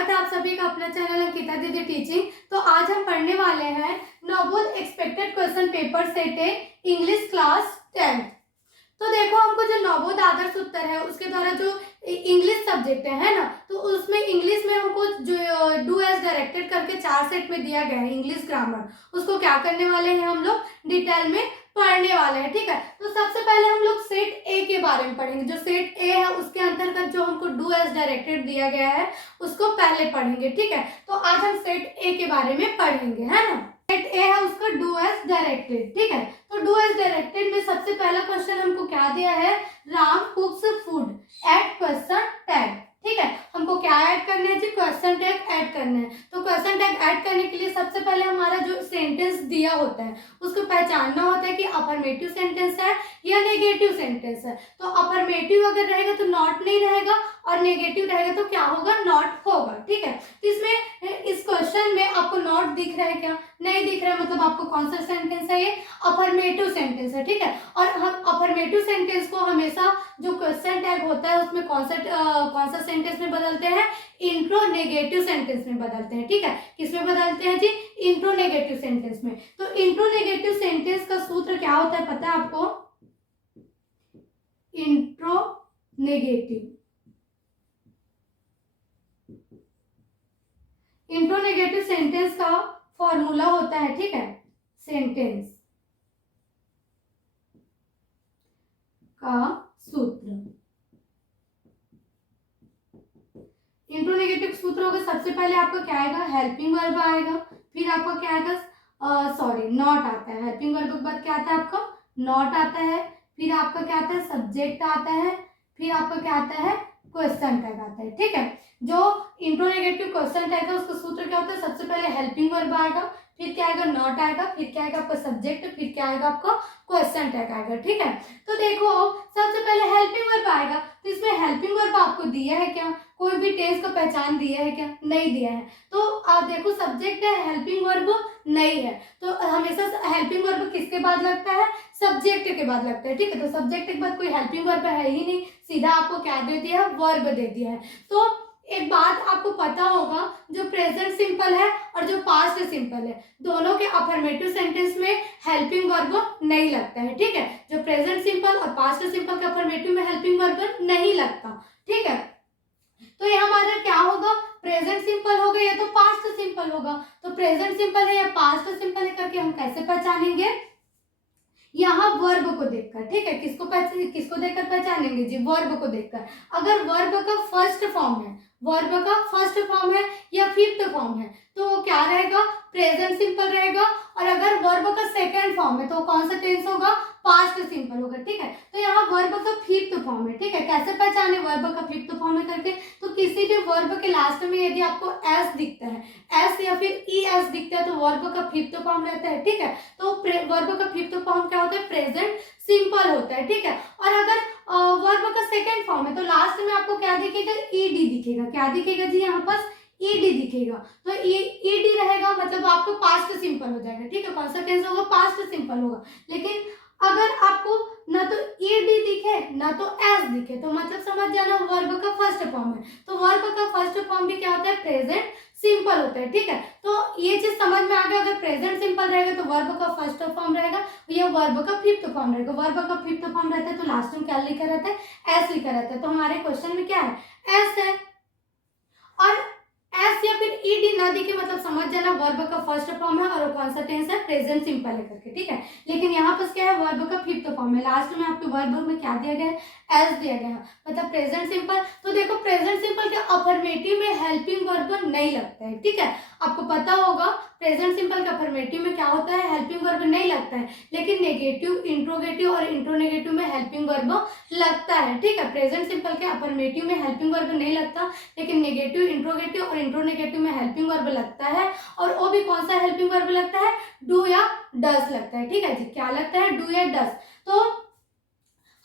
स्वागत है आप सभी का अपना चैनल अंकिता दीदी टीचिंग। तो आज हम पढ़ने वाले हैं नवोद expected question paper set A English class 10। तो देखो, हमको जो नवोद आदर्श उत्तर है उसके द्वारा जो इंग्लिश सब्जेक्ट है ना, तो उसमें इंग्लिश में हमको जो डू एज डायरेक्टेड करके 4 सेट में दिया गया है इंग्लिश ग्रामर, उसको क्या करने वाले हैं हम लोग डिटेल में पढ़ने वाले हैं। ठीक है, तो सबसे पहले हम लोग सेट ए के बारे में पढ़ेंगे। जो सेट ए है उसके अंतर्गत जो हमको डू एज डायरेक्टेड दिया गया है उसको पहले पढ़ेंगे। ठीक है, तो आज हम सेट ए के बारे में पढ़ेंगे, है ना। सेट ए है उसका डू एज डायरेक्टेड। ठीक है, तो डू एज डायरेक्टेड में सबसे पहला क्वेश्चन हमको क्या दिया है, Ram कुक्स food at question tag. ठीक है, हमको क्या ऐड करना है जी, क्वेश्चन टैग ऐड करना है। तो क्वेश्चन टैग ऐड करने के लिए सबसे पहले हमारा जो सेंटेंस दिया होता है उसको पहचानना होता है कि अफर्मेटिव सेंटेंस है या नेगेटिव सेंटेंस है। तो अफर्मेटिव अगर रहेगा तो नॉट नहीं रहेगा, और नेगेटिव रहेगा तो क्या होगा, नॉट होगा। ठीक है, तो इसमें इस क्वेश्चन में आपको नॉट दिख रहा है क्या, नहीं दिख रहा है, मतलब आपको कौन सा सेंटेंस है, ये अफर्मेटिव सेंटेंस है। ठीक है, और हम अफर्मेटिव सेंटेंस को हमेशा जो क्वेश्चन टैग होता है उसमें कौन सा सेंटेंस में बदलते हैं, इंट्रोनेगेटिव सेंटेंस में बदलते हैं। ठीक है, किसमें बदलते हैं जी, इंट्रोनेगेटिव सेंटेंस में। तो इंट्रोनेगेटिव सेंटेंस का सूत्र क्या होता है पता है आपको, इंट्रोनेगेटिव सेंटेंस का फॉर्मूला होता है, ठीक है, सेंटेंस का सूत्र। इंट्रोनेगेटिव सूत्र होगा, सबसे पहले आपका क्या आएगा, हेल्पिंग वर्ब आएगा, फिर आपका क्या आएगा, नॉट आता है। हेल्पिंग वर्ब के बाद क्या आता है आपका, नॉट आता है, फिर आपका क्या आता है, सब्जेक्ट आता है, फिर आपका क्या आता है, क्वेश्चन टैग आता है। ठीक है, जो इंट्रोनेगेटिव क्वेश्चन टैग है उसका सूत्र क्या होता है, सबसे पहले हेल्पिंग वर्ब आएगा, फिर क्या आएगा, नॉट आएगा, फिर क्या आएगा आपका सब्जेक्ट, फिर क्या आएगा आपका क्वेश्चन टैग आएगा। ठीक है, तो देखो सबसे पहले हेल्पिंग वर्ब आएगा, तो इसमें हेल्पिंग वर्ब आपको दिया है क्या, कोई भी टेंस का पहचान दिया है क्या, नहीं दिया है। तो आप देखो सब्जेक्ट है, हेल्पिंग वर्ब नहीं है, तो हमेशा हेल्पिंग वर्ब किसके बाद लगता है, सब्जेक्ट के बाद लगता है। ठीक है, तो सब्जेक्ट के बाद कोई हेल्पिंग वर्ब है ही नहीं, सीधा आपको क्या दे दिया है, वर्ब दे दिया है। तो एक बात आपको पता होगा, जो प्रेजेंट सिंपल है और जो पास्ट सिंपल है, दोनों के अफर्मेटिव सेंटेंस में हेल्पिंग वर्ब नहीं लगता है। ठीक है, जो प्रेजेंट सिंपल और पास्ट सिंपल के अफर्मेटिव में हेल्पिंग वर्ब नहीं लगता। ठीक है, तो ये हमारा क्या होगा, प्रेजेंट सिंपल होगा या तो पास्ट सिंपल होगा। तो प्रेजेंट सिंपल है या पास्ट सिंपल है करके हम कैसे पहचानेंगे, यहाँ वर्ब को देखकर। ठीक है, किसको देखकर पहचानेंगे जी, वर्ब को देखकर। अगर वर्ब का फर्स्ट फॉर्म है, वर्ब का फर्स्ट फॉर्म है या फिफ्थ फॉर्म है तो वो क्या रहेगा, प्रेजेंट सिंपल रहेगा। और अगर वर्ब का सेकंड फॉर्म है तो कौन सा टेंस होगा, पास्ट सिंपल होगा। ठीक है, तो यहाँ वर्ब का फिफ्थ फॉर्म है। ठीक है, कैसे पहचाने वर्ब का फिफ्थ फॉर्म है करके, तो किसी भी वर्ब के लास्ट में यदि आपको एस दिखता है, एस या फिर ई एस दिखता है तो वर्ब का फिफ्थ फॉर्म रहता है। ठीक है, तो वर्ब का फिफ्थ फॉर्म क्या होता है, प्रेजेंट सिंपल होता है। ठीक है, और अगर वर्ब का सेकंड फॉर्म है तो लास्ट में आपको क्या दिखेगा, ईडी दिखेगा। क्या दिखेगा जी, यहाँ पर ईडी दिखेगा। तो ईडी रहेगा मतलब आपको पास्ट सिंपल हो जाएगा। ठीक है, कौन सा टेंस होगा, पास्ट सिंपल होगा। लेकिन अगर आपको ना तो ईडी दिखे ना तो एस दिखे तो मतलब समझ जाना वर्ब का फर्स्ट फॉर्म है। तो वर्ब का फर्स्ट फॉर्म भी क्या होता है, प्रेजेंट सिंपल होता है। ठीक है, तो ये चीज समझ में आ गया, अगर प्रेजेंट सिंपल रहेगा तो वर्ब का फर्स्ट फॉर्म रहेगा, या वर्ब का फिफ्थ फॉर्म रहेगा। वर्ब का फिफ्थ फॉर्म रहता है तो लास्ट में क्या लिखा रहता है, एस लिखा रहता है। तो हमारे क्वेश्चन में क्या है, एस है। और एस या फिर ईडी ना दिखे मतलब समझ जाना वर्ब का फर्स्ट फॉर्म है और कौन सा टेंस है, प्रेजेंट सिंपल है करके। ठीक है, लेकिन यहाँ पर क्या है, वर्ब का फिफ्थ फॉर्म है, लास्ट में आपके वर्ब में क्या दिया गया है, एस दिया गया है, मतलब प्रेजेंट सिंपल। तो देखो प्रेजेंट सिंपल के अफर्मेटिव में हेल्पिंग वर्ब नहीं लगता है। ठीक है, आपको पता होगा प्रेजेंट सिंपल के अफर्मेटिव में क्या होता है, हेल्पिंग वर्ब नहीं लगता है, लेकिन नेगेटिव, इंट्रोगेटिव और इंट्रोनेगेटिव में हेल्पिंग वर्ब लगता है। ठीक है, प्रेजेंट सिंपल के अफर्मेटिव में हेल्पिंग वर्ब नहीं लगता, लेकिन नेगेटिव, इंट्रोगेटिव और इंट्रोनेगेटिव में हेल्पिंग वर्ब लगता है। और वो भी कौन सा हेल्पिंग वर्ब लगता है, डू या डस लगता है। ठीक है जी, क्या लगता है, डू या डस। तो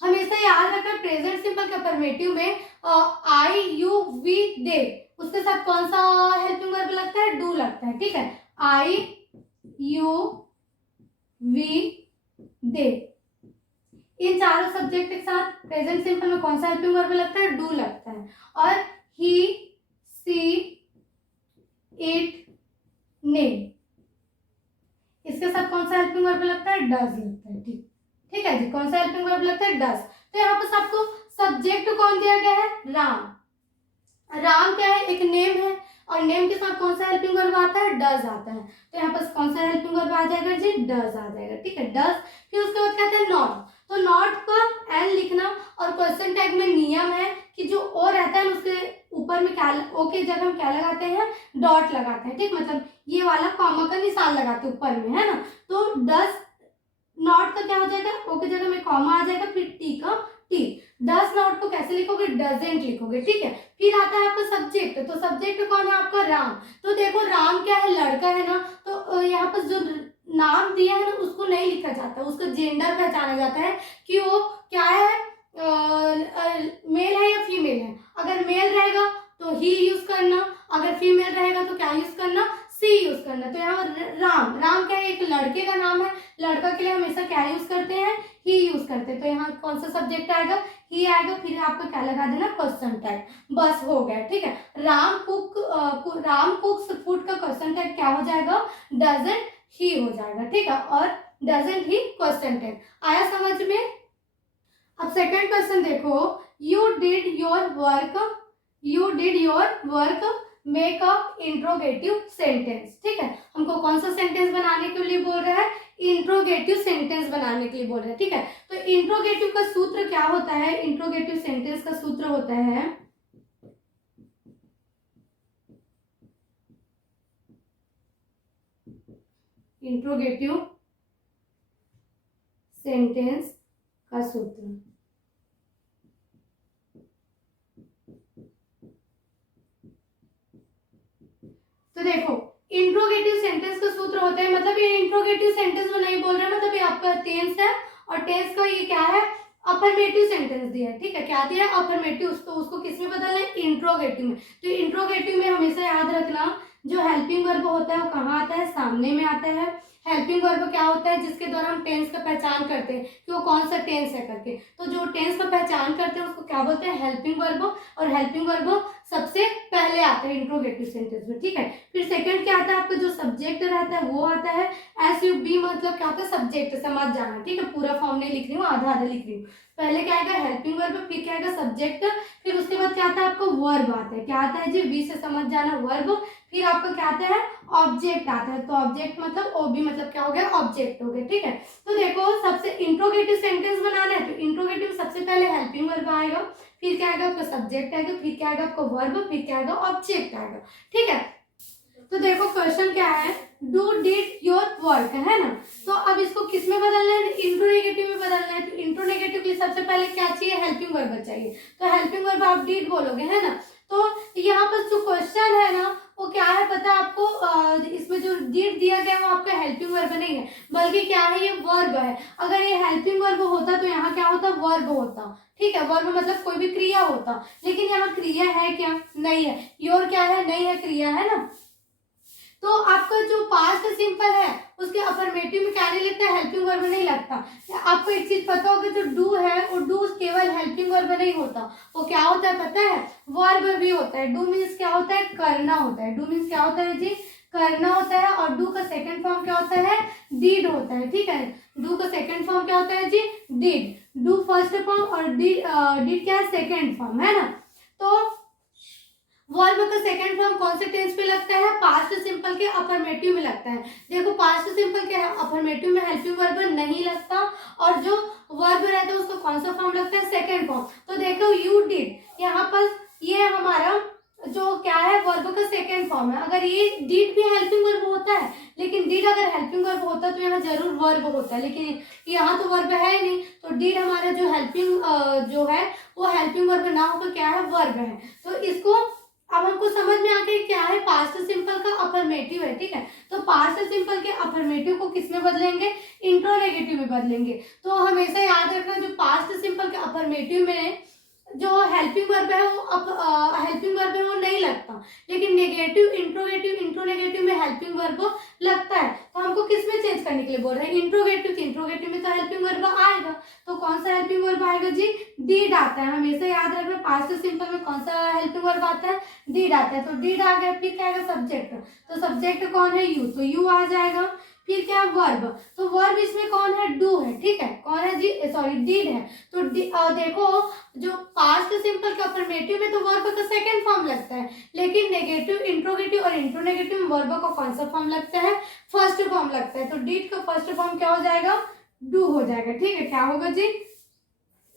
हमेशा याद रखना प्रेजेंट सिंपल के अफर्मेटिव में आई यू वी दे, उसके साथ कौन सा हेल्पिंग वर्ब लगता है, डू लगता है। ठीक है, आई यू वी दे, इन चारों सब्जेक्ट के साथ प्रेजेंट सिंपल में कौन सा हेल्पिंग वर्ब लगता है, डू लगता है। और ही सी डज लगता है। ठीक, ठीक है जी, कौन सा हेल्पिंग वर्ब लगता है? डज। तो यहाँ पर आपको सब्जेक्ट कौन दिया गया है? राम। राम क्या है? एक नेम है, और नेम के साथ कौन सा हेल्पिंग वर्ब आता है? डज आता है। तो यहाँ पर कौन सा हेल्पिंग वर्ब आ जाएगा जी? डज आ जाएगा। ठीक है, डज। फिर उसके बाद कहते हैं नॉट। तो नॉट का एन लिखना, और क्वेश्चन टैग में नियम है कि जो ओ रहता है उसके ऊपर में क्या, ओ की जगह हम क्या लगाते हैं? डॉट लगाते हैं। ठीक, मतलब ये वाला कॉमा का निशान लगाते हैं ऊपर में, है ना। तो डज नॉट का क्या हो जाएगा? ओ की जगह में कॉमा आ जाएगा, फिर टी का टी। डज नॉट को कैसे लिखोगे? डजेंट लिखोगे। ठीक है, फिर आता है आपका सब्जेक्ट। तो सब्जेक्ट कौन है आपका? राम। तो देखो राम क्या है? लड़का है ना, तो यहाँ पर जो नाम दिया है ना उसको नहीं लिखा जाता, उसका जेंडर पहचाना जाता है कि वो क्या है, मेल है या फीमेल है। अगर मेल रहेगा तो ही यूज करना, अगर फीमेल रहेगा तो क्या यूज करना? सी यूज करना। तो यहाँ राम, राम क्या है? एक लड़के का नाम है, लड़का के लिए हमेशा क्या यूज करते हैं? ही यूज करते हैं। तो यहाँ कौन सा सब्जेक्ट आएगा? ही आएगा, फिर आपको क्या लगा देना? Question tag. बस हो गया। ठीक है, राम कुक्स फूड का क्वेश्चन टैग क्या हो जाएगा? डजंट ही हो जाएगा। ठीक है, और डजंट ही क्वेश्चन टैग आया समझ में। अब सेकंड क्वेश्चन देखो, you did your work make a interrogative sentence. ठीक है, हमको कौन सा सेंटेंस बनाने के लिए बोल रहा है? इंट्रोगेटिव सेंटेंस बनाने के लिए बोल रहा है। ठीक है, तो इंट्रोगेटिव का सूत्र क्या होता है? इंट्रोगेटिव सेंटेंस का सूत्र होता है इंट्रोगेटिव सेंटेंस का सूत्र। तो देखो इंट्रोगेटिव सेंटेंस का सूत्र होता है, मतलब ये इंट्रोगेटिव सेंटेंस में नहीं बोल रहे, मतलब ये आपका टेंस है, और टेंस का ये क्या है? अफर्मेटिव सेंटेंस दिया है। ठीक है, क्या दिया है? अफर्मेटिव। तो उसको किस में बदलना है? इंट्रोगेटिव में। तो इंट्रोगेटिव में हमेशा याद रखना, जो हेल्पिंग वर्ब होता है वो कहाँ आता है? सामने में आता है। हेल्पिंग वर्ब क्या होता है? जिसके द्वारा हम टेंस का पहचान करते हैं कि वो कौन सा टेंस है करके। तो जो टेंस का पहचान करते हैं उसको क्या बोलते हैं? Helping verb. और हेल्पिंग वर्ब सबसे पहले आता है इंट्रोगेटिव सेंटेंस में। ठीक है, फिर सेकंड क्या आता है? आपका जो सब्जेक्ट रहता है वो आता है SUB, मतलब क्या होता है? सब्जेक्ट। समझ जाना। ठीक है, पूरा फॉर्म नहीं लिख रही हूँ, आधा आधा लिख रही हूँ। पहले क्या आएगा? हेल्पिंग वर्ब, फिर क्या आएगा? सब्जेक्ट, फिर उसके बाद क्या आता है? आपको वर्ब आता है। क्या आता है जी? वी से समझ जाना, वर्ब। फिर आपका क्या आता है? ऑब्जेक्ट आता है। तो ऑब्जेक्ट मतलब OB, मतलब क्या हो गया? ऑब्जेक्ट हो गया। ठीक है, तो देखो सबसे इंट्रोगेटिव सेंटेंस बनाना है तो इंट्रोगेटिव सबसे पहले हेल्पिंग वर्ब आएगा, फिर क्या आएगा? आपका सब्जेक्ट आएगा, फिर क्या आएगा? आपका वर्ब, फिर क्या आएगा? ऑब्जेक्ट आएगा। ठीक है, तो देखो क्वेश्चन क्या है? डू डिड योर वर्क, है ना। तो अब इसको किस में बदलना है? इंट्रोनेगेटिव में बदलना है। तो इंट्रोनेगेटिव के लिए सबसे पहले क्या चाहिए? हेल्पिंग वर्ब चाहिए। तो हेल्पिंग वर्ब आप डिड बोलोगे, है ना। तो यहाँ पर जो क्वेश्चन है ना वो क्या है पता है आपको? इसमें जो डिड दिया गया वो आपका हेल्पिंग वर्ब नहीं है, बल्कि क्या है? ये वर्ब है। अगर ये हेल्पिंग वर्ब होता तो यहाँ क्या होता? वर्ब होता। ठीक है, वर्ब मतलब कोई भी क्रिया होता, लेकिन यहाँ क्रिया है क्या? नहीं है। योर क्या है? नहीं है, क्रिया है ना। तो आपका जो पास्ट सिंपल है उसके अफर्मेटिव में क्या नहीं लगता? हेल्पिंग वर्ब नहीं लगता। आपको एक चीज पता होगा, जो डू है वो डू केवल हेल्पिंग वर्ब नहीं होता, वो क्या होता है पता है? वर्ब भी होता है। डू मीन्स क्या होता है? करना होता है। डू मीन्स क्या होता है जी? करना होता है। और डू का सेकंड फॉर्म क्या होता है? डीड होता है। ठीक है, डू का सेकंड फॉर्म क्या होता है जी? डीड। डू फर्स्ट फॉर्म और डीड क्या है? सेकंड फॉर्म, है ना। तो वर्ब का सेकंड फॉर्म कौन से टेंस पे लगता है? पास्ट सिंपल के अफर्मेटिव में लगता है। देखो पास्ट सिंपल के अफर्मेटिव में हेल्पिंग वर्ब नहीं लगता, और जो वर्ब रहता है उसका कौन सा फॉर्म लगता है? Second form. तो देखो यू डिड, यहाँ पर ये हमारा जो क्या है? वर्ब का सेकंड फॉर्म है। अगर ये डिड भी हेल्पिंग वर्ब होता है, लेकिन डिड अगर हेल्पिंग वर्ब होता तो यहाँ जरूर वर्ब होता है, लेकिन यहाँ तो वर्ब है ही नहीं। तो डिड हमारा जो हेल्पिंग जो है वो हेल्पिंग वर्ब ना होकर क्या है? वर्ब है। तो इसको अब हमको समझ में आ गया क्या है? पास्ट सिंपल का अफर्मेटिव है। ठीक है, तो पास्ट सिंपल के अफर्मेटिव को किस में बदलेंगे? इंट्रोनेगेटिव में बदलेंगे। तो हमेशा याद रखना, जो पास्ट सिंपल के अफर्मेटिव में जो हेल्पिंग वर्ब है वो हेल्पिंग वर्ब है वो नहीं लगता, लेकिन नेगेटिव इंट्रोनेगेटिव में हेल्पिंग वर्ब लगता है। तो हमको किस में चेंज करने के लिए बोल रहे हैं? इंट्रोगेटिव में तो हेल्पिंग वर्ब आएगा। तो कौन सा हेल्पिंग वर्ब आएगा जी? डीड आता है। हमेशा याद रखना, पास्ट सिंपल में कौन सा हेल्पिंग वर्ब आता है? डीड आता है। तो डीड आ गया, फिर क्या आएगा? सब्जेक्ट। तो सब्जेक्ट कौन है? यू, तो यू आ जाएगा। फिर क्या है वर्ब, तो वर्ब इसमें कौन है, डू है, ठीक है, कौन है जी, सॉरी डिड है। तो देखो जो पास्ट सिंपल के अफर्मेटिव में तो वर्ब का सेकंड फॉर्म लगता है, लेकिन नेगेटिव, इंट्रोगेटिव और इंट्रोनेगेटिव में वर्ब का कौन सा फॉर्म लगता है, फर्स्ट फॉर्म लगता है। तो डिड का फर्स्ट फॉर्म क्या हो जाएगा, डू हो जाएगा, ठीक है, क्या होगा जी,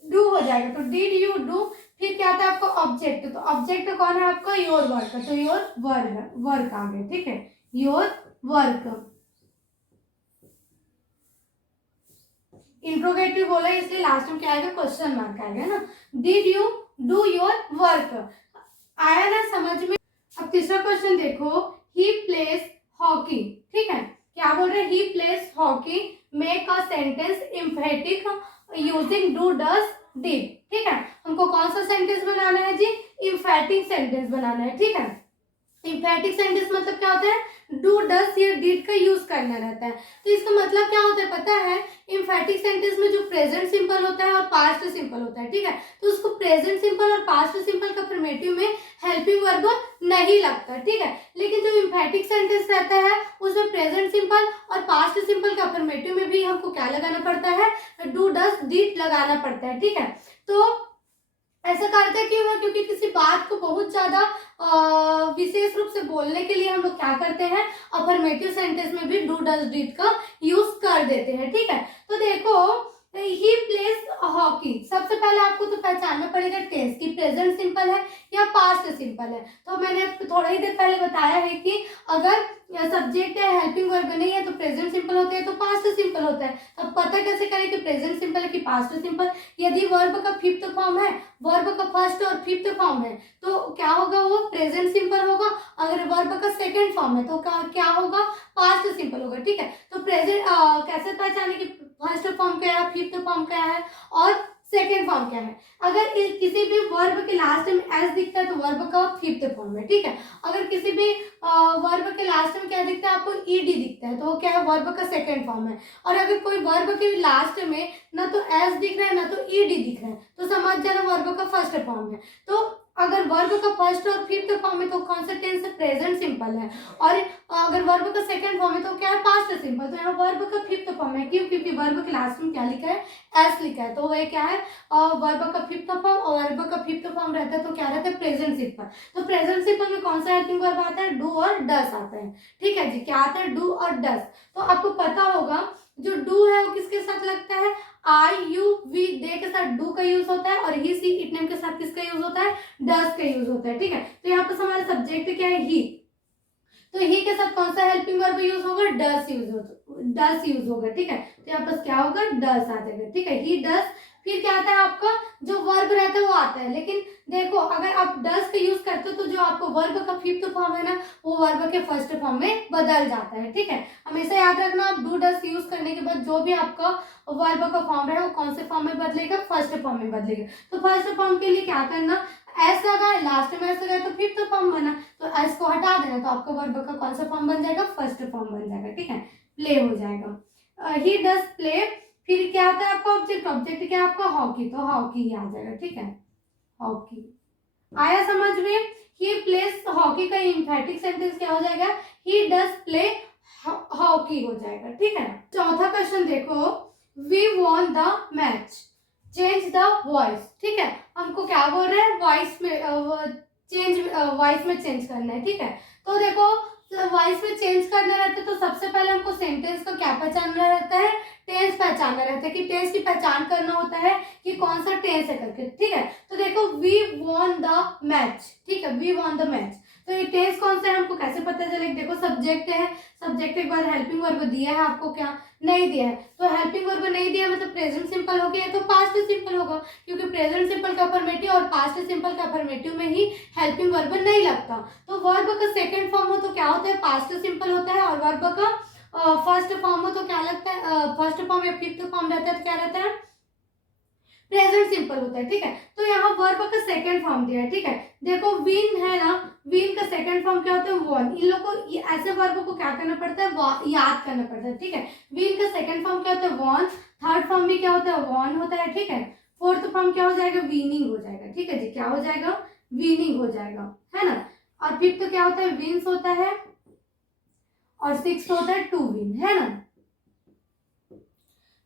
डू हो जाएगा। तो डिड यू डू, फिर क्या आता है आपका ऑब्जेक्ट, तो ऑब्जेक्ट कौन है आपका, योर वर्क, तो योर वर्क, वर्क आ गया, ठीक है, योर वर्क। इंट्रोगेटिव बोला इसलिए लास्ट में क्या आएगा, क्वेश्चन मार्क आएगा ना। Did you do your work, आया ना समझ में। अब तीसरा क्वेश्चन देखो, ही प्लेस हॉकी, ठीक है, क्या बोल रहे हैं, he plays hockey, make a sentence emphatic using do does did, ठीक है, हमको कौन सा सेंटेंस बनाना है जी, एम्फेटिक सेंटेंस बनाना है, ठीक है। एम्फेटिक सेंटेंस मतलब क्या होता है, डू डज या डिड का यूज करना रहता है। तो इसका मतलब क्या होता है पता है, एम्फेटिक सेंटेंस में जो प्रेजेंट सिंपल होता है और पास्ट सिंपल होता है, ठीक है, तो उसको प्रेजेंट सिंपल और पास्ट सिंपल का अफर्मेटिव में हेल्पिंग वर्ब नहीं लगता, ठीक है, लेकिन जो एम्फेटिक सेंटेंस रहता है उसमें प्रेजेंट सिंपल और पास्ट सिंपल का अफर्मेटिव में भी हमको क्या लगाना पड़ता है, डू डज डिड लगाना पड़ता है, ठीक है। तो ऐसा करते क्यों है, क्योंकि किसी बात को बहुत ज्यादा विशेष रूप से बोलने के लिए हम लोग क्या करते हैं, अफर्मेटिव सेंटेंस में भी डू डज डिड का यूज कर देते हैं, ठीक है। तो देखो ही प्लेस हॉकी, सबसे पहले आपको तो पहचानना पड़ेगा टेंस की प्रेजेंट सिंपल है या पास्ट सिंपल है। तो मैंने थोड़ा ही देर पहले बताया है कि अगर सब्जेक्ट है, हेल्पिंग वर्ब नहीं है तो प्रेजेंट सिंपल होता है, तो पास्ट सिंपल होता है। अब पता कैसे करें कि प्रेजेंट सिंपल है कि पास्ट सिंपल, यदि वर्ब का फिफ्थ फॉर्म है, वर्ब का फर्स्ट और फिफ्थ फॉर्म है तो क्या होगा, वो प्रेजेंट सिंपल होगा। अगर वर्ब का सेकंड फॉर्म है तो क्या होगा, पास्ट सिंपल होगा, ठीक है। तो प्रेजेंट कैसे पहचाने कि फर्स्ट फॉर्म क्या है, फिफ्थ फॉर्म क्या है और सेकेंड फॉर्म क्या है। अगर किसी भी वर्ब के लास्ट में एस दिखता है तो वर्ब का फिफ्थ फॉर्म है, ठीक है। अगर किसी भी वर्ब के लास्ट में क्या दिखता है आपको, ईडी दिखता है तो वो क्या है, वर्ब का सेकेंड फॉर्म है। और अगर कोई वर्ब के लास्ट में ना तो एस दिख रहा है ना तो ईडी दिख रहा है तो समझ जाना वर्ब का फर्स्ट फॉर्म है। तो अगर वर्ब का फर्स्ट और फिफ्थ फॉर्म है तो कौन सा टेंस है, प्रेजेंट सिंपल है। और अगर वर्ब का सेकंड फॉर्म है तो क्या है, पास्ट सिंपल। तो यहाँ वर्ब का फिफ्थ फॉर्म है, क्यों, क्योंकि वर्ब के लास्ट में क्या लिखा है, एस लिखा है, तो वह क्या है, वर्ब का फिफ्थ फॉर्म। और वर्ब का फिफ्थ फॉर्म रहता है तो क्या रहता है, प्रेजेंट सिंपल। तो प्रेजेंट सिंपल में कौन सा हेल्पिंग वर्ब आता है, डू और डस आता है, ठीक है जी, क्या आता है, डू और डस। तो आपको पता होगा जो डू है वो किसके साथ लगता है, आई यू वी दे के साथ डू का यूज होता है, और ही सी इट नेम के साथ किसका यूज होता है, डस का यूज होता है, ठीक है। तो यहाँ पर हमारा सब्जेक्ट क्या है, ही, तो ही के साथ कौन सा हेल्पिंग वर्ब यूज होगा, डस यूज होगा, डस यूज होगा, ठीक है। तो यहाँ पर क्या होगा, डस आ जाएगा, ठीक है, ही डस। फिर क्या आता है आपका, जो वर्ब रहता है वो आता है, लेकिन देखो अगर आप डस का यूज करते हो तो जो आपको वर्ब का फिफ्थ फॉर्म है ना वो वर्ब के फर्स्ट फॉर्म में बदल जाता है, ठीक है। हमेशा याद रखना, आप डू डस यूज करने के बाद जो भी आपका वर्ब का फॉर्म है वो कौन से फॉर्म में बदलेगा, फर्स्ट फॉर्म में बदलेगा। तो फर्स्ट फॉर्म के लिए क्या करना, एस लगा है, लास्ट में एस लगा है तो फिफ्थ फॉर्म बना, तो एस को हटा देना तो आपका वर्ब का कौन सा फॉर्म बन जाएगा, फर्स्ट फॉर्म बन जाएगा, ठीक है, प्ले हो जाएगा। He does play. फिर क्या आता है आपका ऑब्जेक्ट, ऑब्जेक्ट क्या है आपका, हॉकी, तो हॉकी ही आ जाएगा, ठीक है, हॉकी आया समझ में। ही प्लेस हॉकी का एम्फेटिक सेंटेंस क्या हो जाएगा, ही डज प्ले हॉकी हो जाएगा, ठीक है। चौथा क्वेश्चन देखो, we won the match, change the voice, ठीक है, हमको क्या बोल रहे हैं, वॉइस में चेंज, वॉइस में चेंज करना है, ठीक है। तो देखो वॉइस में चेंज करना रहता है तो सबसे पहले हमको सेंटेंस को क्या पहचानना रहता है, टेंस पहचानना रहता है, कि टेंस की पहचान करना होता है कि कौन सा टेंस है करके, ठीक है। तो देखो वी वॉन द मैच, ठीक है, वी वॉन द मैच, तो ये टेंस कौन सा है हमको कैसे पता चलेगा, देखो सब्जेक्ट है, सब्जेक्ट के बाद हेल्पिंग वर्ब दिया है आपको, क्या नहीं दिया है, तो हेल्पिंग वर्ब नहीं दिया मतलब प्रेजेंट सिंपल हो गया तो पास्ट सिंपल होगा, क्योंकि प्रेजेंट सिंपल का अफर्मेटिव और पास्ट सिंपल का अफर्मेटिव में ही हेल्पिंग वर्ब नहीं लगता। तो वर्ब का सेकंड फॉर्म हो तो क्या होता है, पास्ट सिंपल होता है, और वर्ब का फर्स्ट फॉर्म हो तो क्या लगता है, फर्स्ट फॉर्म या फिफ्थ फॉर्म रहता है तो क्या रहता है, प्रेजेंट सिंपल होता है, ठीक है। तो यहाँ वर्ब का सेकंड फॉर्म दिया है, ठीक है। देखो विन है ना, विन का सेकंड फॉर्म क्या होता है, वॉन। इन लोगों को ऐसे वर्ब को क्या करना पड़ता है, याद करना पड़ता है, ठीक है। विन का सेकंड फॉर्म क्या होता है, वॉन। थर्ड फॉर्म भी क्या होता है, वॉन होता है, ठीक है। फोर्थ फॉर्म क्या हो जाएगा, वीनिंग हो जाएगा, ठीक है जी, क्या हो जाएगा, वीनिंग हो जाएगा, है ना। और फिफ्थ क्या होता है, विंस होता है। और 6 होता है टू विन, है ना।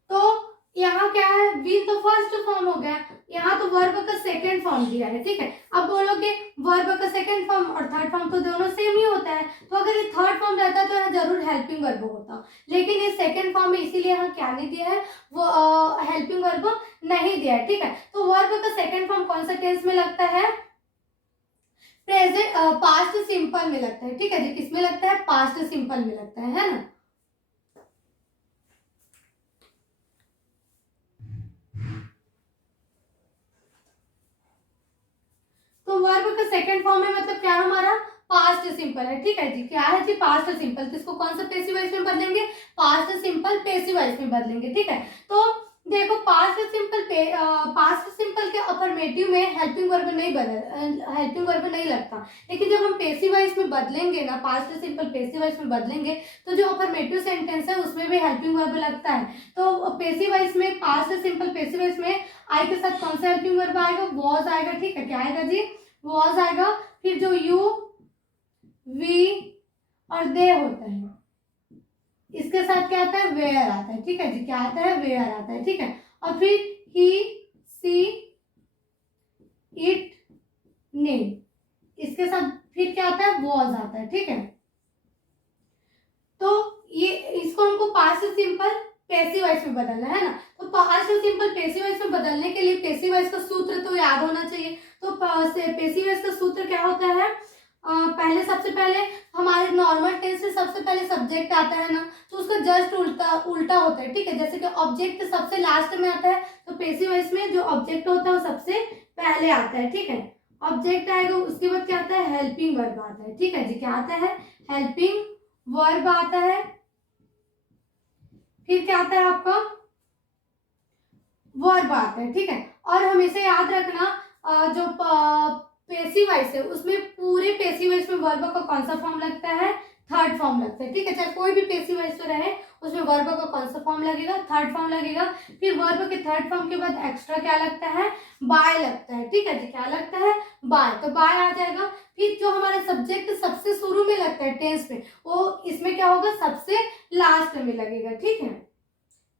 तो यहाँ क्या है, विन तो फर्स्ट फॉर्म हो गया, यहाँ तो वर्ब का सेकंड फॉर्म दिया है, ठीक है। अब बोलोगे वर्ब का सेकंड फॉर्म और थर्ड फॉर्म तो दोनों सेम ही होता है, तो अगर ये थर्ड फॉर्म रहता तो यहाँ जरूर हेल्पिंग वर्ब होता, लेकिन ये सेकंड फॉर्म में इसीलिए यहाँ क्या नहीं दिया है, वो हेल्पिंग वर्ब नहीं दिया है, ठीक है। तो वर्ब का सेकंड फॉर्म कौन सा टेंस में लगता है, प्रेजेंट पास्ट सिंपल में लगता है, ठीक है जी। किसमें लगता है, पास्ट सिंपल में लगता है ना। तो वर्ब का सेकंड फॉर्म में मतलब क्या हमारा, पास्ट सिंपल है, ठीक है जी। क्या है जी, पास्ट सिंपल। किसको कौन सा पैसिव वॉइस में बदलेंगे, पास्ट सिंपल पैसिव वॉइस में बदलेंगे, ठीक है। तो देखो पास्ट सिंपल के अफर्मेटिव में हेल्पिंग वर्ब नहीं हेल्पिंग वर्ब नहीं लगता, लेकिन जब हम पैसिव वॉइस में बदलेंगे ना, पास्ट सिंपल पैसिव वॉइस में बदलेंगे तो जो अफर्मेटिव सेंटेंस है उसमें भी हेल्पिंग वर्ब लगता है। तो पैसिव वॉइस में, पास्ट सिंपल पैसिव वॉइस में आई के साथ कौन सा हेल्पिंग वर्ब आएगा, वॉज आएगा, ठीक है। क्या आएगा जी, वॉज आएगा। फिर जो यू, वी और दे होता है, इसके साथ क्या आता है, वेयर आता है, ठीक है जी। क्या आता है, वेयर आता है, ठीक है। और फिर ही, सी, इट, ने, इसके साथ फिर क्या आता है, वॉज आता है, ठीक है। तो ये इसको हमको पास्ट सिंपल पैसिव वॉइस में बदलना है ना। तो पास्ट सिंपल पैसिव वॉइस में बदलने के लिए पैसिव वॉइस का सूत्र तो याद होना चाहिए। तो पैसिव वॉइस का सूत्र क्या होता है, पहले सबसे पहले हमारे नॉर्मल टेंस में सबसे पहले सब्जेक्ट आता है ना, तो उसका जस्ट उल्टा होता है, ठीक है। जैसे कि ऑब्जेक्ट सबसे लास्ट में आता है, तो पैसिव वॉइस में जो ऑब्जेक्ट होता है वो सबसे पहले आता है, ठीक है। ऑब्जेक्ट आएगा, उसके बाद क्या आता है, हेल्पिंग वर्ब आता है, ठीक है जी। क्या आता है, हेल्पिंग वर्ब आता है। फिर क्या आता है आपका, वर्ब आता है, ठीक है। और हमेशा याद रखना जो पैसिव वॉइस है उसमें पूरे पैसिव वॉइस में वर्ब का कौन सा फॉर्म लगता है, थर्ड फॉर्म लगता है, ठीक है। चाहे कोई भी पैसिव वॉइस रहे उसमें वर्ब का कौन सा फॉर्म लगेगा, थर्ड फॉर्म लगेगा। फिर वर्ब के थर्ड फॉर्म के बाद एक्स्ट्रा क्या लगता है, बाय लगता है, ठीक है जी। क्या लगता है, बाय, तो बाय आ जाएगा। फिर जो हमारा सब्जेक्ट सबसे शुरू में लगता है टेंस में, वो इसमें क्या होगा, सबसे लास्ट में लगेगा, ठीक है।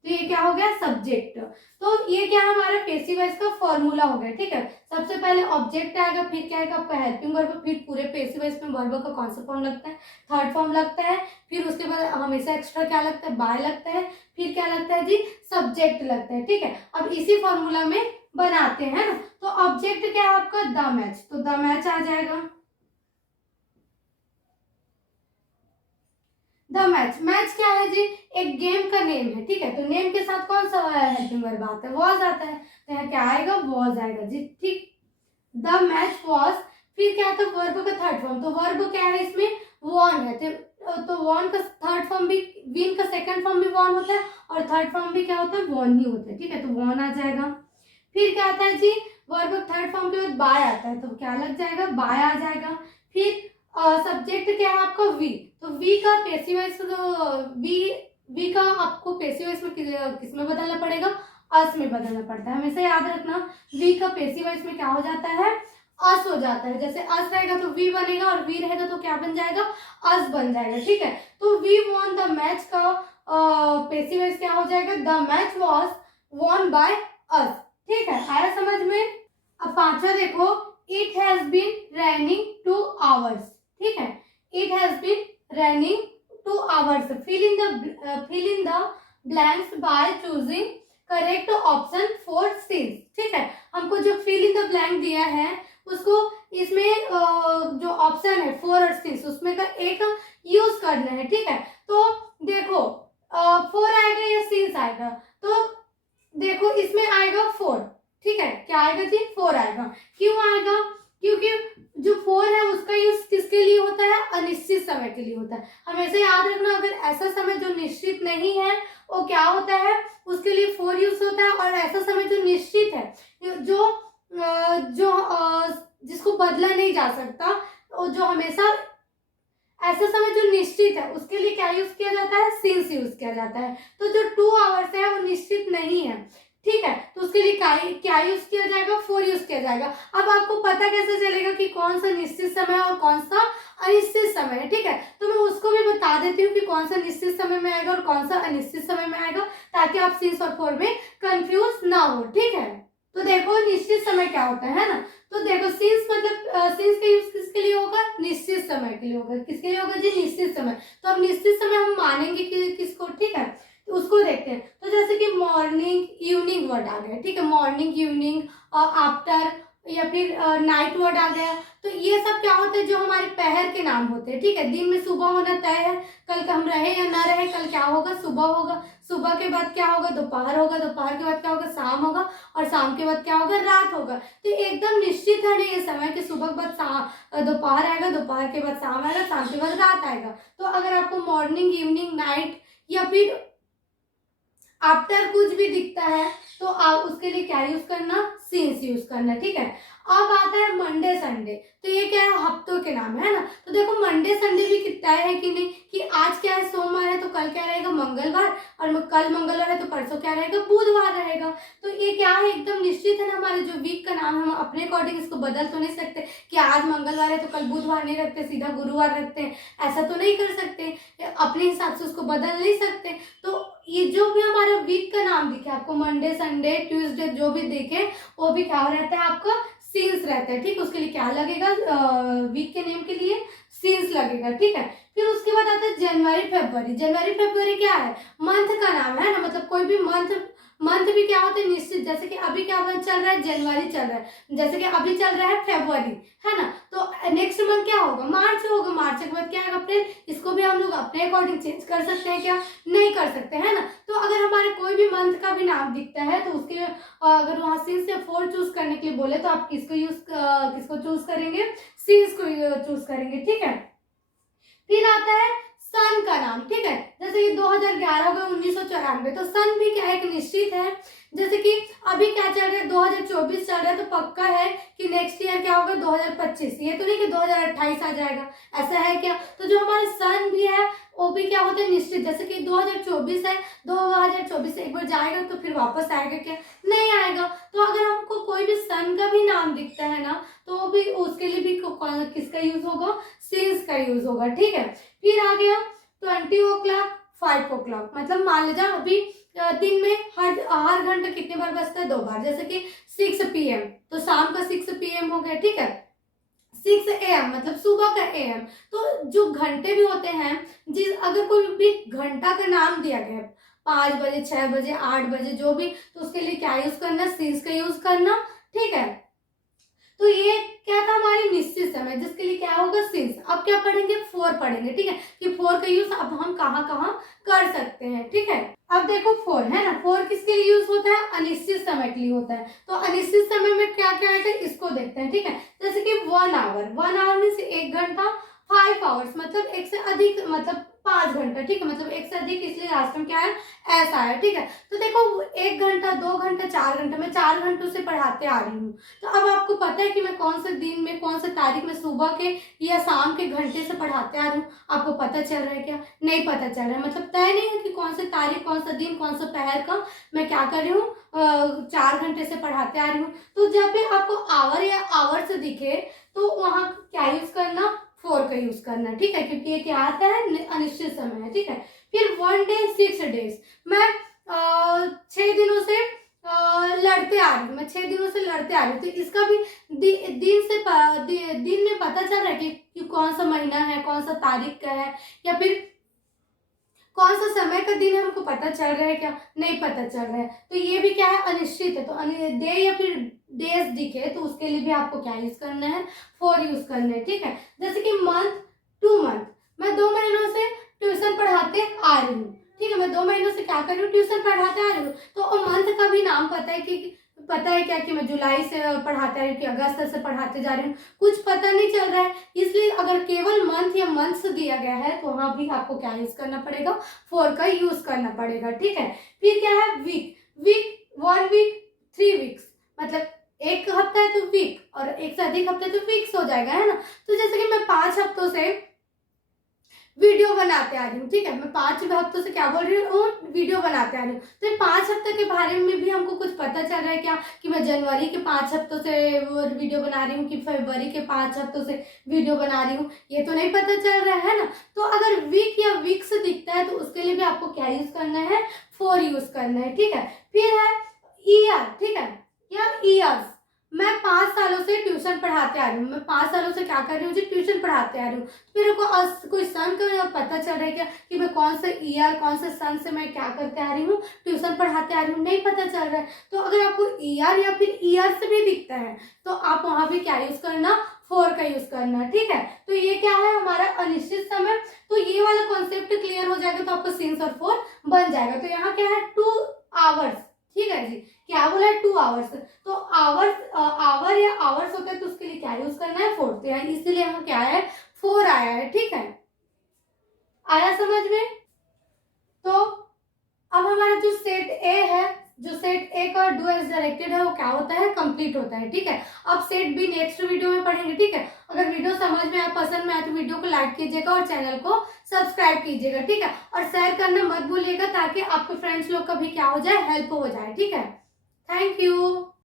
तो ये क्या हो गया, सब्जेक्ट। तो ये क्या हमारा पैसिव वॉइस का फॉर्मूला हो गया, ठीक है। सबसे पहले ऑब्जेक्ट आएगा, फिर क्या आएगा आपका हेल्पिंग वर्ब, फिर पूरे पैसिव वॉइस में वर्ब का कौन सा फॉर्म लगता है, थर्ड फॉर्म लगता है। फिर उसके बाद हमेशा एक्स्ट्रा क्या लगता है, बाय लगता है। फिर क्या लगता है जी, सब्जेक्ट लगता है, ठीक है। अब इसी फॉर्मूला में बनाते हैं ना। तो ऑब्जेक्ट क्या है आपका, द मैच, तो द मैच आ जाएगा। द मैच, मैच क्या है जी, एक गेम का नेम है, ठीक है। तो नेम के साथ कौन सा हेल्पिंग वर्ब आता है, वॉज आता है, तो यहाँ क्या आएगा, वॉज आएगा जी, ठीक। The match was. फिर क्या था, वर्ब का थर्ड फॉर्म, तो वर्ब क्या है इसमें, वॉन है, तो वॉन का थर्ड फॉर्म भी, विन का सेकंड फॉर्म भी वॉन होता है और थर्ड फॉर्म भी क्या होता है, वॉन ही होता है, ठीक है। तो वॉन आ जाएगा। फिर क्या आता है जी, वर्ब थर्ड फॉर्म के बाद बाय आता है, तो क्या लग जाएगा, बाय आ जाएगा। फिर सब्जेक्ट क्या है आपका, वी, तो वी का पैसिव वॉइस, वी का आपको पैसिव वॉइस में किस में बदलना पड़ेगा, अस में बदलना पड़ता है, हमेशा याद रखना। वी का पैसिव वॉइस में क्या हो जाता है, अस हो जाता है। जैसे अस रहेगा तो वी बनेगा और वी रहेगा तो क्या बन जाएगा, अस बन जाएगा, ठीक है। तो वी वॉन द मैच का पैसिव वॉइस क्या हो जाएगा, the match was won by us, ठीक है। आया समझ में। अब पांचवा देखो, it has been raining 2 hours, ठीक है। It has been raining 2 hours, fill in the blanks by choosing correct option for since, ठीक है। हमको जो फिल इन द ब्लैंक दिया है उसको इसमें जो ऑप्शन है फोर और सीन्स, उसमें का एक यूज करना है, ठीक है। तो देखो फोर आएगा या सीन्स आएगा, तो देखो इसमें आएगा फोर, ठीक है। क्या आएगा जी, फोर आएगा। क्यों आएगा, क्योंकि जो फोर है उसका यूज किसके लिए होता है, अनिश्चित समय के लिए होता है। हमेशा याद रखना, अगर ऐसा समय जो निश्चित नहीं है वो क्या होता है, उसके लिए फोर यूज होता है। और ऐसा समय जो निश्चित है, जिसको बदला नहीं जा सकता, जो हमेशा ऐसा समय जो निश्चित है उसके लिए क्या यूज किया जाता है, सिंस यूज किया जाता है। तो जो 2 hours है वो निश्चित नहीं है, ठीक है। तो उसके लिए क्या यूज किया जाएगा, फॉर यूज किया जाएगा। अब आपको पता कैसे चलेगा कि कौन सा निश्चित समय है और कौन सा अनिश्चित समय है, ठीक है। तो मैं उसको भी बता देती हूँ कि कौन सा निश्चित समय में आएगा और कौन सा अनिश्चित समय में आएगा, ताकि आप सिंस और फॉर में कंफ्यूज ना हो, ठीक है। तो देखो निश्चित समय क्या होता है ना, तो देखो सिंस मतलब सिंस का यूज किसके लिए होगा, निश्चित समय के लिए होगा। किसके लिए होगा जी, निश्चित समय। तो अब निश्चित समय हम मानेंगे कि किसको, ठीक है। तो उसको देखते हैं। तो जैसे कि मॉर्निंग इवनिंग वर्ड आ गया, ठीक है, मॉर्निंग इवनिंग और आफ्टर, या फिर नाइट वर्ड आ गया। तो ये सब क्या होता है, जो हमारे पहर के नाम होते हैं, ठीक है। दिन में सुबह होना तय है, कल का हम रहे या ना रहे, कल क्या होगा, सुबह होगा। सुबह के बाद क्या होगा, दोपहर होगा। दोपहर के बाद क्या होगा, शाम होगा। और शाम के बाद क्या होगा, रात होगा। तो एकदम निश्चित है ना ये समय कि सुबह के बाद दोपहर आएगा, दोपहर के बाद शाम आएगा, शाम के बाद रात आएगा। तो अगर आपको मॉर्निंग इवनिंग नाइट या फिर आफ्टर कुछ भी दिखता है, तो आप उसके लिए क्या यूज करना, सिंस यूज करना, ठीक है। अब आता है मंडे संडे। तो ये क्या है, हफ्तों के नाम है ना। तो देखो मंडे संडे भी कितना है कि नहीं, कि आज क्या है, सोमवार है, तो कल क्या रहेगा, मंगलवार। और कल मंगलवार है तो परसों क्या रहेगा, बुधवार रहेगा। तो ये क्या है, एकदम निश्चित है ना। हमारे जो वीक का नाम है, हम अपने अकॉर्डिंग इसको बदल तो नहीं सकते कि आज मंगलवार है तो कल बुधवार नहीं रखते, सीधा गुरुवार रखते हैं, ऐसा तो नहीं कर सकते। अपने हिसाब से उसको बदल नहीं सकते। तो ये जो भी हमारा वीक का नाम दिखे आपको, मंडे संडे ट्यूसडे जो भी दिखे, वो भी क्या रहता है आपका, सिंस रहता है, ठीक। उसके लिए क्या लगेगा, वीक के नेम के लिए सिंस लगेगा, ठीक है। फिर उसके बाद आता है जनवरी फरवरी। जनवरी फरवरी क्या है, मंथ का नाम है ना, मतलब कोई भी मंथ। मंथ भी क्या होता है, निश्चित। जैसे कि अभी क्या चल रहा है, जनवरी चल रहा है। जैसे कि अभी चल रहा है फरवरी, है ना। तो नेक्स्ट मंथ क्या होगा, मार्च होगा। मार्च के बाद क्या आएगा, अप्रैल। इसको भी हम लोग अपने अकॉर्डिंग चेंज कर सकते हैं क्या, नहीं कर सकते, है ना। तो अगर हमारे कोई भी मंथ का भी नाम दिखता है, तो उसके अगर वहां सिंस या फोर चूज करने के लिए बोले, तो आप किसको चूज करेंगे, सिंस को चूज करेंगे, ठीक है। फिर आता है सन का नाम, ठीक है। जैसे कि 2011 हो गया, 1994। तो सन भी क्या है, एक निश्चित है। जैसे कि अभी क्या चल रहा है, 2024 चल रहा है, तो पक्का है कि नेक्स्ट ईयर क्या होगा, 2025। ये तो नहीं कि 2028 आ जाएगा, ऐसा है क्या। तो जो हमारे सन भी है, वो भी क्या होता है, निश्चित। जैसे कि 2024 है, 2024 एक बार जाएगा तो फिर वापस आएगा क्या, नहीं आएगा। तो अगर हमको कोई भी सन का भी नाम दिखता है ना, तो वो भी उसके लिए भी किसका यूज होगा, सिंस का यूज होगा, ठीक है। फिर आ गया 20 o'clock 5 o'clock। मतलब मान लीजिए अभी दिन में हर घंटा कितने बार बजता है, 2 बार। जैसे कि 6 PM, तो शाम का 6 PM हो गया, ठीक है। 6 AM मतलब सुबह का AM। तो जो घंटे भी होते हैं, जिस अगर कोई भी घंटा का नाम दिया गया है, 5 बजे 6 बजे 8 बजे जो भी, तो उसके लिए क्या यूज करना, सिंस का यूज करना, ठीक है। तो ये क्या था, हमारी निश्चित समय, जिसके लिए क्या होगा, सिंस। अब क्या पढ़ेंगे, फोर पढ़ेंगे, ठीक है, कि फोर का यूज अब हम कहाँ कहाँ कर सकते हैं, ठीक है। अब देखो फोर है ना, फोर किसके लिए यूज होता है, अनिश्चित समय के लिए होता है। तो अनिश्चित समय में क्या क्या आएगा, इसको देखते हैं, ठीक है। जैसे कि 1 आवर, 1 आवर मीन्स 1 घंटा। 5 आवर्स मतलब एक से अधिक, मतलब 5 घंटा, ठीक है। मतलब एक से अधिक, इसलिए लास्ट में क्या है, ऐसा है, ठीक है। तो देखो 1 घंटा 2 घंटा 4 घंटा, मैं 4 घंटों से पढ़ाते आ रही हूँ। तो अब आपको पता है कि मैं कौन से दिन में, कौन से तारीख में, सुबह के या शाम के घंटे से पढ़ाते आ रही हूँ। आपको पता चल रहा है क्या, नहीं पता चल रहा है। मतलब तय नहीं है कि कौन से तारीख, कौन सा दिन, कौन सा पहर का मैं क्या कर रही हूँ, 4 घंटे से पढ़ाते आ रही हूँ। तो जब भी आपको आवर या आवर्स दिखे, तो वहां क्या यूज करना, फोर का यूज करना, ठीक है, क्योंकि ये क्या आता है, अनिश्चित समय है, ठीक है। फिर 1 day 6 days। मैं 6 दिनों से लड़ते आ रही हूँ, मैं 6 दिनों से लड़ते आ रही हूँ। तो इसका भी दिन में पता चल रहा है कि कौन सा महीना है, कौन सा तारीख का है, या फिर कौन सा समय का दिन है, हमको पता चल रहा है क्या, नहीं पता चल रहा है। तो ये भी क्या है, अनिश्चित है। तो डे या फिर डेज दिखे, तो उसके लिए भी आपको क्या यूज करना है, फोर यूज करना है, ठीक है। जैसे कि मंथ 2 मंथ, मैं 2 महीनों से ट्यूशन पढ़ाते आ रही हूँ, ठीक है। मैं 2 महीनों से क्या कर रही हूँ, ट्यूशन पढ़ाते आ रही हूँ। तो मंथ का भी नाम पता है कि पता है क्या, कि मैं जुलाई से पढ़ाते आ रही हूँ, कि अगस्त से पढ़ाते जा रही हूँ, कुछ पता नहीं चल रहा है। इसलिए अगर केवल मंथ या मंथ्स दिया गया है, तो वहां भी आपको क्या यूज करना पड़ेगा, फोर का यूज करना पड़ेगा, ठीक है। फिर क्या है, वीक। वीक 1 वीक 3 वीक्स, मतलब एक हफ्ता है तो वीक, और एक से अधिक हफ्ते तो वीक्स हो जाएगा, है ना। तो जैसे कि मैं 5 हफ्तों से वीडियो बनाते आ रही हूँ, ठीक है। मैं 5 हफ्तों से क्या बोल रही हूँ, वीडियो बनाते आ रही हूँ। तो ये 5 हफ्ते के बारे में भी हमको कुछ पता चल रहा है क्या, कि मैं जनवरी के 5 हफ्तों से वो वीडियो बना रही हूँ कि फरवरी के 5 हफ्तों से वीडियो बना रही हूँ, ये तो नहीं पता चल रहा है ना। तो अगर वीक या वीक्स दिखता है तो उसके लिए भी आपको क्या यूज करना है, फॉर यूज करना है, ठीक है। फिर है ईयर, ठीक है, या ईयर्स। मैं 5 सालों से ट्यूशन पढ़ाते आ रही हूँ, मैं 5 सालों से क्या कर रही हूँ जी, ट्यूशन पढ़ाते आ रही हूँ। तो मेरे को कोई सन का पता चल रहा है क्या, कि मैं कौन से ईयर कौन से सन से मैं क्या करते आ रही हूँ, ट्यूशन पढ़ाते आ रही हूँ, नहीं पता चल रहा है। तो अगर आपको ईयर या फिर ईयर से भी दिखता है तो आप वहां भी क्या यूज करना, फोर का यूज करना, ठीक है। तो ये क्या है हमारा अनिश्चित समय। तो ये वाला कॉन्सेप्ट क्लियर हो जाएगा तो आपका सिंस और फोर बन जाएगा। तो यहाँ क्या है 2 आवर्स, ठीक है जी। क्या बोला है 2 आवर्स। तो आवर या आवर्स होते हैं तो उसके लिए क्या यूज करना है, फोर। तो यहाँ इसीलिए यहाँ क्या है, फोर आया है, ठीक है। आया समझ में। तो अब हमारा जो सेट ए है, जो सेट ए का डू एज डायरेक्टेड है वो क्या होता है, कंप्लीट होता है, ठीक है। अब सेट बी नेक्स्ट वीडियो में पढ़ेंगे, ठीक है। अगर वीडियो समझ में आया, पसंद में आया तो वीडियो को लाइक कीजिएगा और चैनल को सब्सक्राइब कीजिएगा, ठीक है। और शेयर करना मत भूलिएगा ताकि आपके फ्रेंड्स लोग का भी क्या हो जाए, हेल्प हो जाए, ठीक है। Thank you.